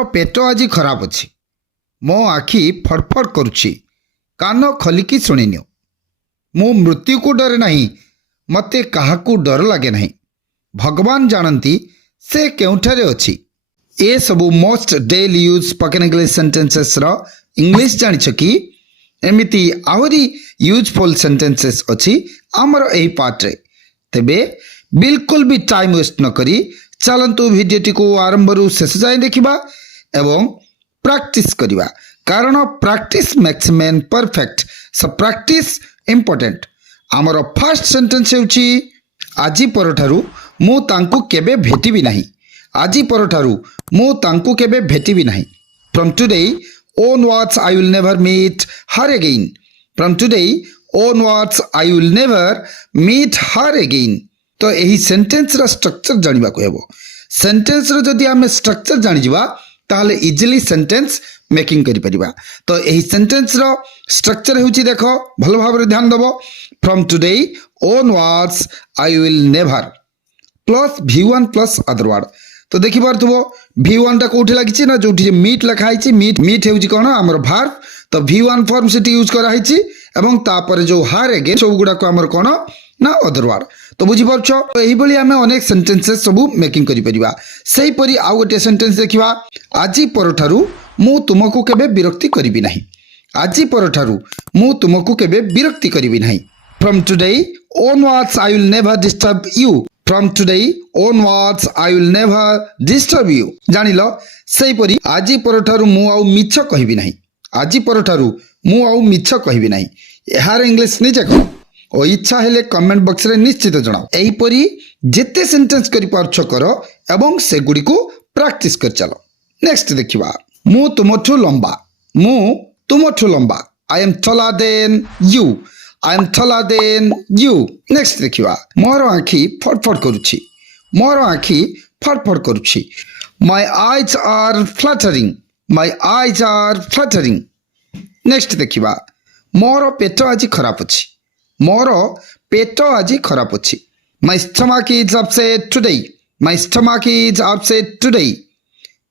मोर पेट आज खराब अच्छी मो आखि फड़फड़ करुच्ची कान खलिकी शुणिनियो मो मृत्यु को डरे नहीं मते काहाकू डर लगे नहीं भगवान जानती से केउठारे अच्छी ए सबू most daily use spoken English sentences रो इंग्लिश जानिछ कि एमिति आहरी यूजफुल सेंटेंसेस अच्छी आमर एही पार्ट रे तेबे बिल्कुल भी टाइम वेस्ट न करी चलंतु भिडियोटी को आरंभ रु शेष जाए देखिबा एवं प्रैक्टिस करिबा कारण practice makes man perfect so practice important आमर फर्स्ट सेंटेंस हेउची आजी परठारु मु तांकु केबे भेटिबी नाही आजी परठारु मु तांकु केबे भेटिबी नाही from today onwards I will never meet her again from today onwards I will never meet her again तो यही सेंटेंस रा स्ट्रक्चर जानिबा को हेबो सेंटेंस रो जदी हमें स्ट्रक्चर जानि जिबा ताले इजीली सेंटेंस मेकिंग करि परिबा तो यही सेंटेंस रो स्ट्रक्चर हेउची देखो भलो भाबरे ध्यान दबो from today onwards I will never plus V1 plus other word तो देखि पारथबो V1 टा कोठी लागिछि ना जोठी मीट लिखा आइछि मीट हेउछि कोन हमर वर्ब तो V1 फॉर्म सेटी यूज करा आइछि एवं तापर जो हार अगेन सब गुडा को हमर कोन ना अदर वर्ड तो बुझी परछो एही बली हमें अनेक सेंटेंसेस सब मेकिंग करि परिबा सेही परी आ गोटे सेंटेंस देखिबा आजी परठारु मु तुमको केबे विरक्ति करिबि नाही आजी परठारु मु तुमको केबे विरक्ति करिबि नाही from today onwards I will never disturb you from today onwards I will never disturb you जानिलो सेही परी आजी परठारु मु आउ मिछ कहिबि नाही आजी परठारु मु आउ मिछ कहिबि नाही एहार इंग्लिश नि जको ओ इच्छा हेले कमेंट बॉक्स रे निश्चित जणाओ एही परी जेते सेंटेंस करि पारछो करो एवं से गुडी को प्रैक्टिस कर चलो नेक्स्ट देखिबा मु तुमठु लंबा I am taller than you I am taller than you next देखिबा मोर आखि फड़फड़ करूछि मोर आखि फड़फड़ करूछि my eyes are fluttering next देखिबा मोर पेट आज खराब अछि मोर पेट आज खराब अछि my stomach is upset today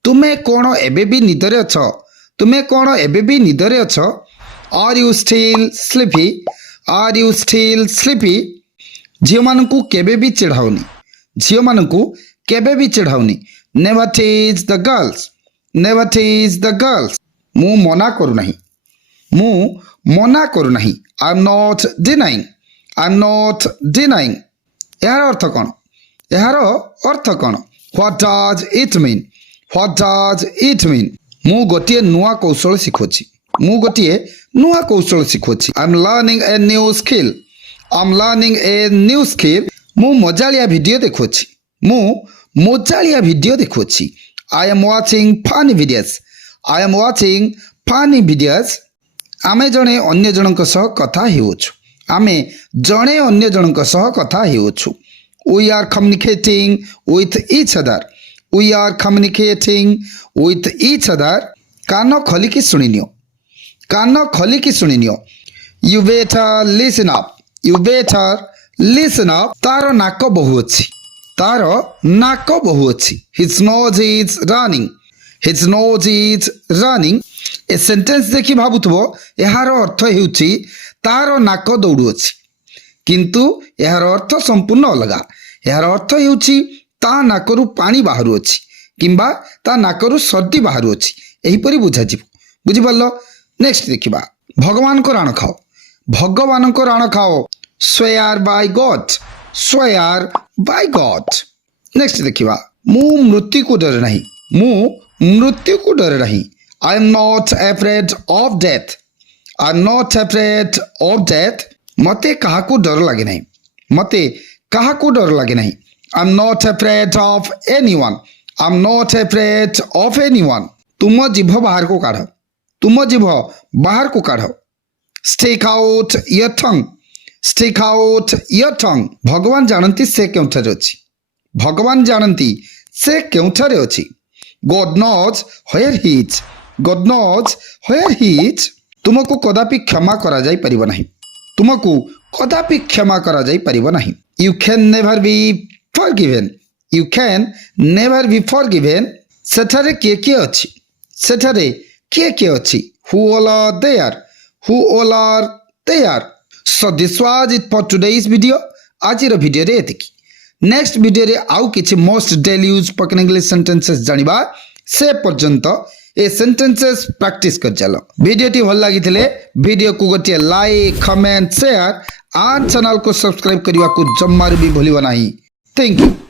तुमे कोन एबे भी निदरे अछ are you still sleepy झियो मानकु केबे भी चिढ़ाउनी never tease the girls मु मना करू नाही I'm not denying यार अर्थ कोन what does it mean मु गोटिए नुआ कौशल शिखोछि I'm learning a new skill मु मजालिया video देखोछि I am watching funny videos आमे जणे अन्य जनक सह कथा हेउछु we are communicating with each other can't खलिकी सुनिनियो you better listen up तारो नाक बहु अछि his nose is running a sentence देखि भाबुथबो एहार अर्थ हेउछि तारो नाक दौड़ु अछि किंतु एहार अर्थ संपूर्ण अलगा एहार अर्थ हेउछि ता नाकरु पानी बाहरु अछि किंबा ता नाकरु सर्दी बाहरु अछि एही परि बुझी परलो नेक्स्ट देखिबा भगवान को राण खाओ स्वेयर बाय गॉड नेक्स्ट देखिबा मु मृत्यु को डरे नहीं I am not afraid of death मते काहाकू डर लागे नहीं I'm not afraid of anyone तुम जीभ बाहर को काढ़ stick out your tongue भगवान जानती से केउठारे अछि God knows where he is तुमको कदापि क्षमा करा जाई परिबो नाही you can never be forgiven सेठारे किए किए अछि ସେଠାରେ କିଏ କିଏ ଅଛି? Who all are there? Who all are there? So this was it for today's video. ଆଜିର ଭିଡ଼ିଓରେ ଏତିକି। ନେକ୍ସଟ ଭିଡ଼ିଓରେ ଆଉ କିଛି most daily use spoken English sentences ଜାଣିବା। ସେ ପର୍ଯ୍ୟନ୍ତ ଏ ସେଣ୍ଟେନ୍ସେସ୍ ପ୍ରାକ୍ଟିସ୍ କରି ଚାଲ। ଭିଡ଼ିଓଟି ଭଲ ଲାଗିଥିଲେ ଭିଡ଼ିଓକୁ ଗୋଟିଏ ଲାଇକ୍, କମେଣ୍ଟ, ସେୟାର ଆଣ୍ଡ ଚ୍ୟାନେଲକୁ ସବସ୍କ୍ରାଇବ୍ କରିବାକୁ ଜମାରୁ ବି ଭୁଲିବ ନାହିଁ। Thank you.